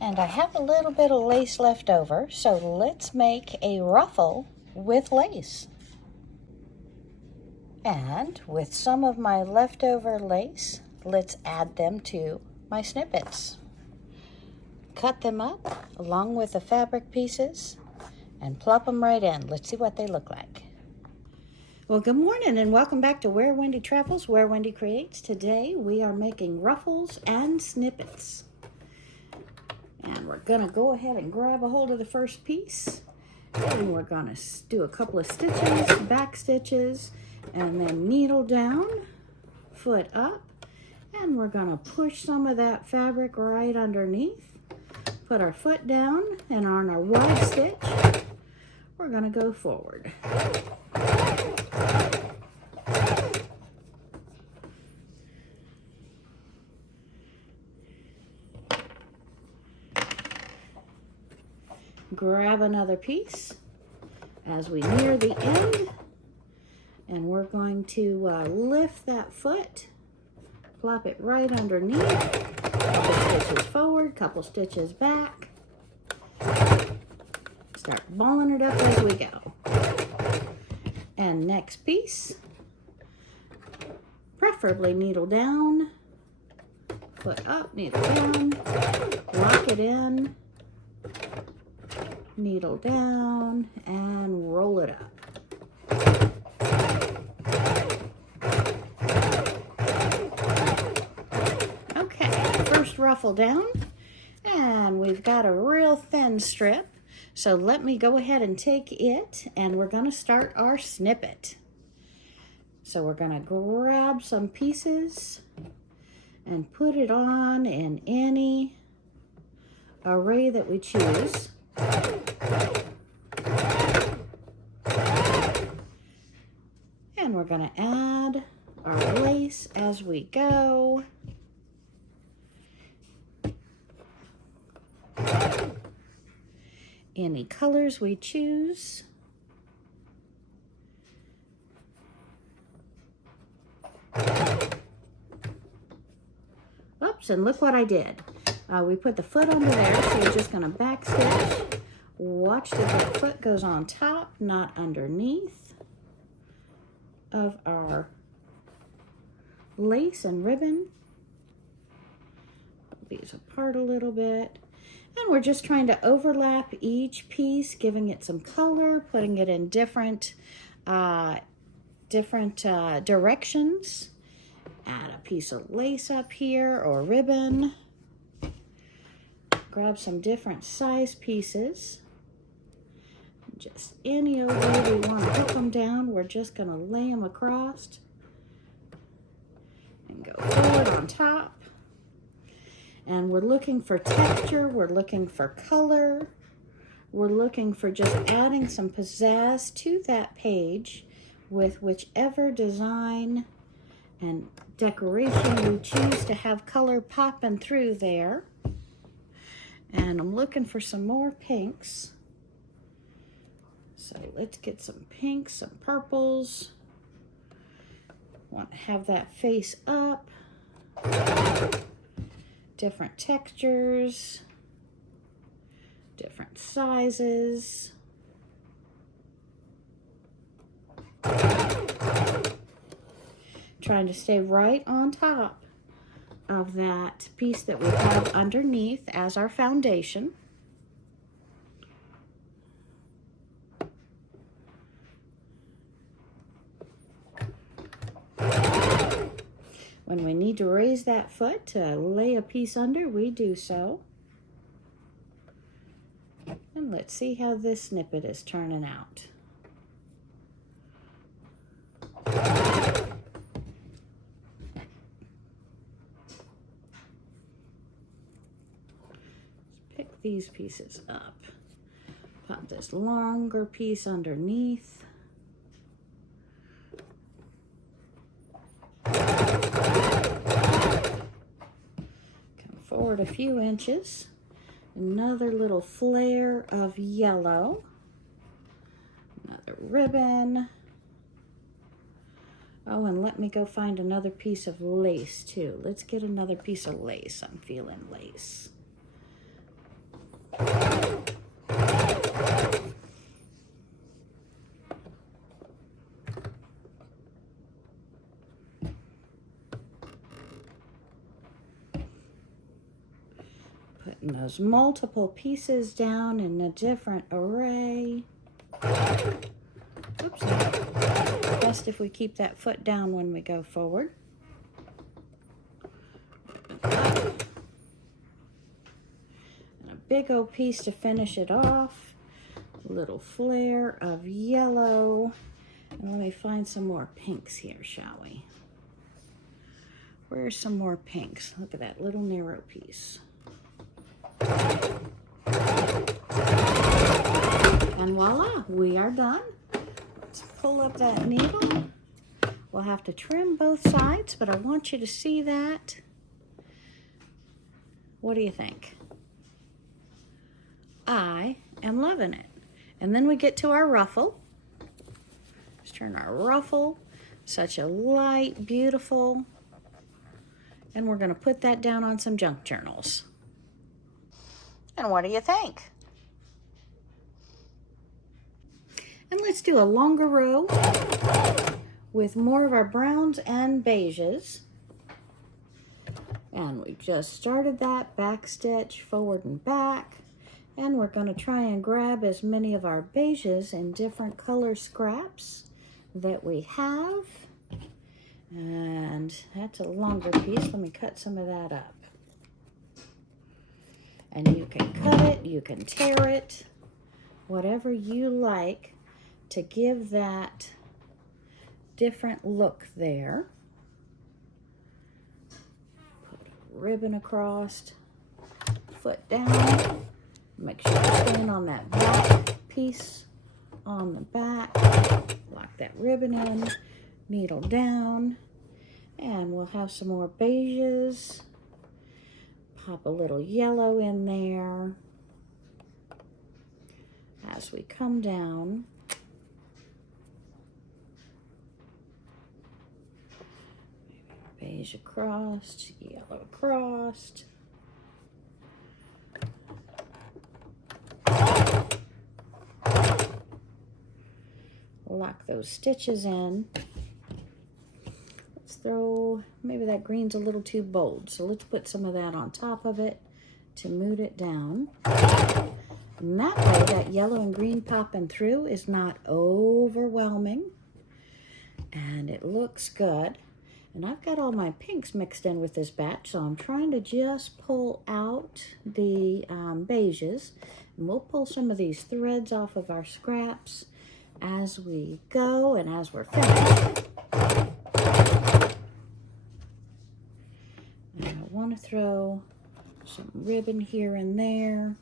And I have a little bit of lace left over, so let's make a ruffle with lace. And with some of my leftover lace, let's add them to my snippets. Cut them up along with the fabric pieces and plop them right in. Let's see what they look like. Well, good morning and welcome back to Where Wendy Travels, Where Wendy Creates. Today we are making ruffles and snippets. And we're going to go ahead and grab a hold of the first piece. And we're going to do a couple of stitches, back stitches, and then needle down, foot up. And we're going to push some of that fabric right underneath. Put our foot down, and on our wide stitch, we're going to go forward. Grab another piece as we near the end, and we're going to lift that foot, plop it right underneath, couple stitches forward, couple stitches back, start balling it up as we go. And next piece, preferably needle down, foot up, needle down, lock it in, needle down, and roll it up. Okay, first ruffle down, and we've got a real thin strip, so let me go ahead and take it, and we're going to start our snippet. So we're going to grab some pieces and put it on in any array that we choose. And we're going to add our lace as we go. Any colors we choose. Oops, and look what I did. We put the foot under there, so we're just going to back stitch. Watch that the foot goes on top, not underneath of our lace and ribbon. Pull these apart a little bit. And we're just trying to overlap each piece, giving it some color, putting it in different directions. Add a piece of lace up here or ribbon. Grab some different size pieces. Just any old way we want to hook them down, we're just going to lay them across and go forward on top. And we're looking for texture, we're looking for color, we're looking for just adding some pizzazz to that page with whichever design and decoration you choose to have color popping through there. And I'm looking for some more pinks. So let's get some pinks, some purples. Want to have that face up. Different textures, different sizes. Trying to stay right on top of that piece that we have underneath as our foundation. When we need to raise that foot to lay a piece under, we do so. And let's see how this snippet is turning out. Let's pick these pieces up. Pop this longer piece underneath. Forward a few inches, another little flare of yellow, another ribbon. Oh, and let me go find another piece of lace too. Let's get another piece of lace. I'm feeling lace. Putting those multiple pieces down in a different array. Oops. Best if we keep that foot down when we go forward. And a big old piece to finish it off. A little flare of yellow. And let me find some more pinks here, shall we? Where's some more pinks? Look at that little narrow piece. And voila, we are done. Let's pull up that needle. We'll have to trim both sides, but I want you to see that. What do you think? I am loving it. And then we get to our ruffle. Let's turn our ruffle. Such a light, beautiful. And we're going to put that down on some junk journals. And what do you think? And let's do a longer row with more of our browns and beiges. And we just started that back stitch forward and back. And we're going to try and grab as many of our beiges in different color scraps that we have. And that's a longer piece. Let me cut some of that up. And you can cut it, you can tear it, whatever you like to give that different look there. Put a ribbon across, foot down. Make sure you stand on that back piece on the back. Lock that ribbon in, needle down, and we'll have some more beiges. Pop a little yellow in there as we come down. Beige across, yellow across. Lock those stitches in. Let's throw, maybe that green's a little too bold, so let's put some of that on top of it to mood it down. And that way, that yellow and green popping through is not overwhelming. And it looks good. And I've got all my pinks mixed in with this batch, so I'm trying to just pull out the beiges. And we'll pull some of these threads off of our scraps as we go and as we're finished. And I want to throw some ribbon here and there.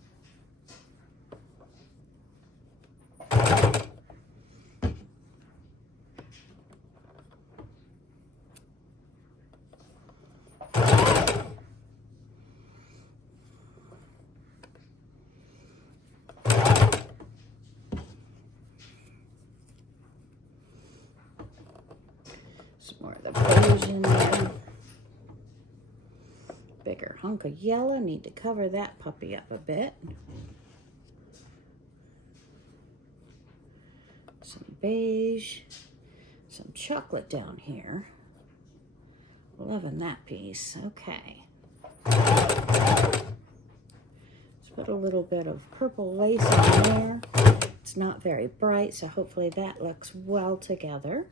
Some more of the beige in there. Bigger hunk of yellow. Need to cover that puppy up a bit. Some beige. Some chocolate down here. Loving that piece. Okay. Let's put a little bit of purple lace on there. It's not very bright, so hopefully that looks well together.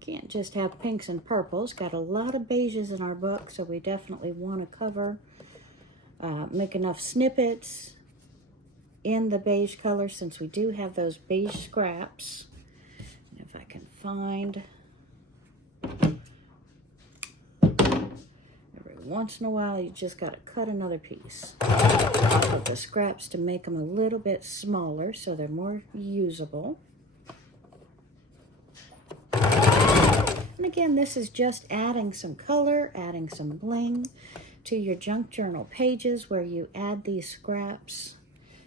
Can't just have pinks and purples. Got a lot of beiges in our book, so we definitely want to cover, make enough snippets in the beige color since we do have those beige scraps. And if I can find, every once in a while you just got to cut another piece off of the scraps to make them a little bit smaller so they're more usable. And again, this is just adding some color, adding some bling to your junk journal pages where you add these scraps,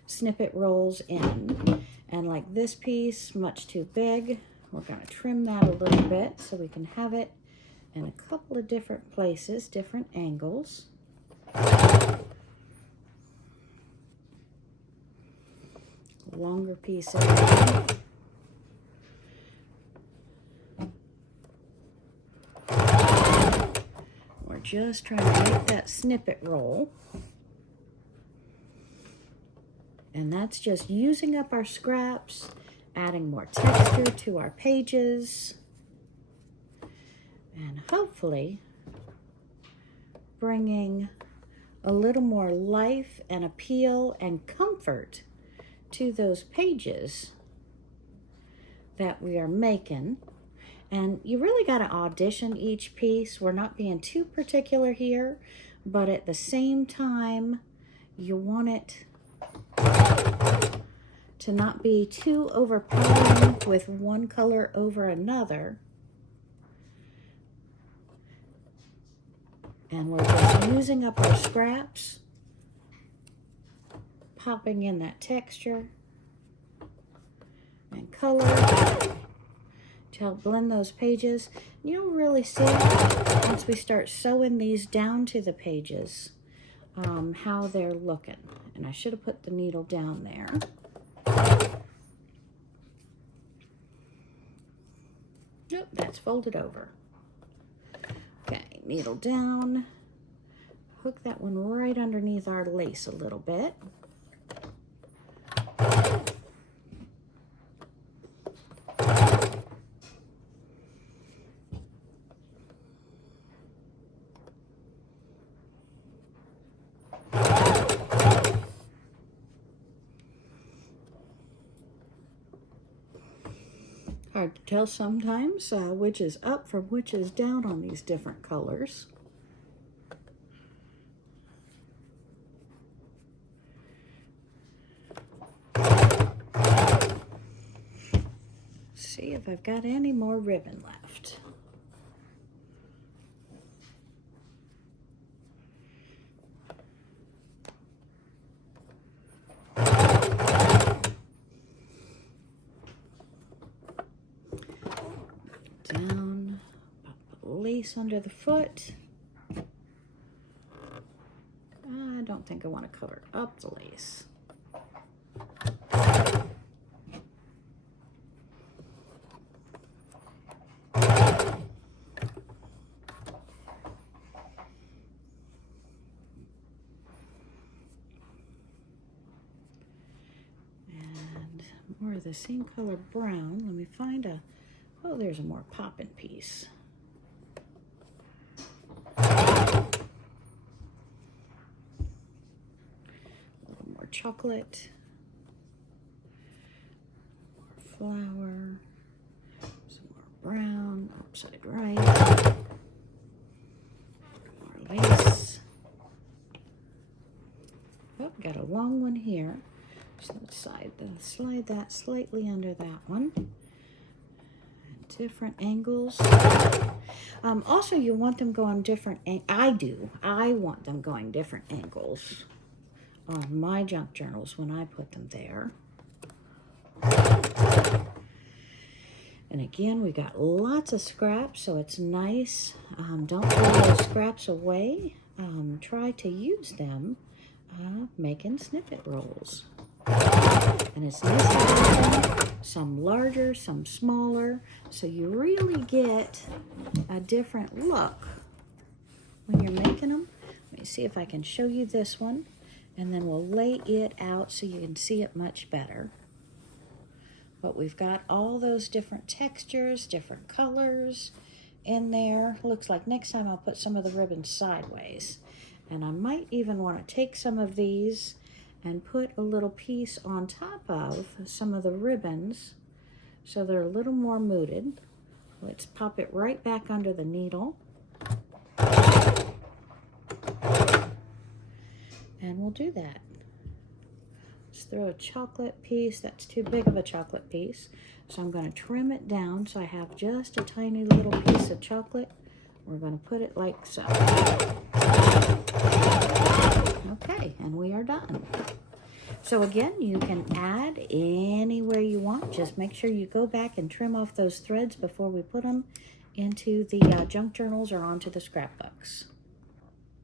snippet rolls in. And like this piece, much too big, we're going to trim that a little bit so we can have it in a couple of different places, different angles. Longer piece of it. just trying to make that snippet roll. And that's just using up our scraps, adding more texture to our pages, and hopefully bringing a little more life and appeal and comfort to those pages that we are making. And you really got to audition each piece. We're not being too particular here, but at the same time, you want it to not be too overpowering with one color over another. And we're just using up our scraps, popping in that texture and color to help blend those pages. You'll really see once we start sewing these down to the pages how they're looking. And I should have put the needle down there. Nope, that's folded over. Okay, needle down. Hook that one right underneath our lace a little bit. Hard to tell sometimes which is up from which is down on these different colors. See if I've got any more ribbon left. Down, pop the lace under the foot. I don't think I want to cover up the lace. And more of the same color brown. Let me find a, oh, there's a more poppin' piece. A little more chocolate, more flower, some more brown, upside right, more lace. Oh, got a long one here. So let's slide that slightly under that one. Different angles. Also, you want them going different. I want them going different angles on my junk journals when I put them there. And again, we got lots of scraps, so it's nice. Don't throw those scraps away. Try to use them making snippet rolls. And it's nice to have them, some larger, some smaller, so you really get a different look when you're making them. Let me see if I can show you this one, and then we'll lay it out so you can see it much better. But we've got all those different textures, different colors in there. Looks like next time I'll put some of the ribbons sideways. And I might even want to take some of these and put a little piece on top of some of the ribbons so they're a little more muted. Let's pop it right back under the needle. And we'll do that. Let's throw a chocolate piece. That's too big of a chocolate piece. So I'm going to trim it down so I have just a tiny little piece of chocolate. We're going to put it like so. Okay, and we are done. So again, you can add anywhere you want. Just make sure you go back and trim off those threads before we put them into the junk journals or onto the scrapbooks.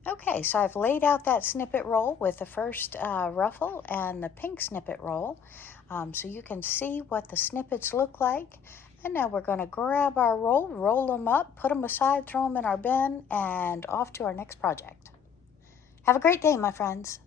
Okay, so I've laid out that snippet roll with the first ruffle and the pink snippet roll. So you can see what the snippets look like. And now we're going to grab our roll them up, put them aside, throw them in our bin, and off to our next project. Have a great day, my friends.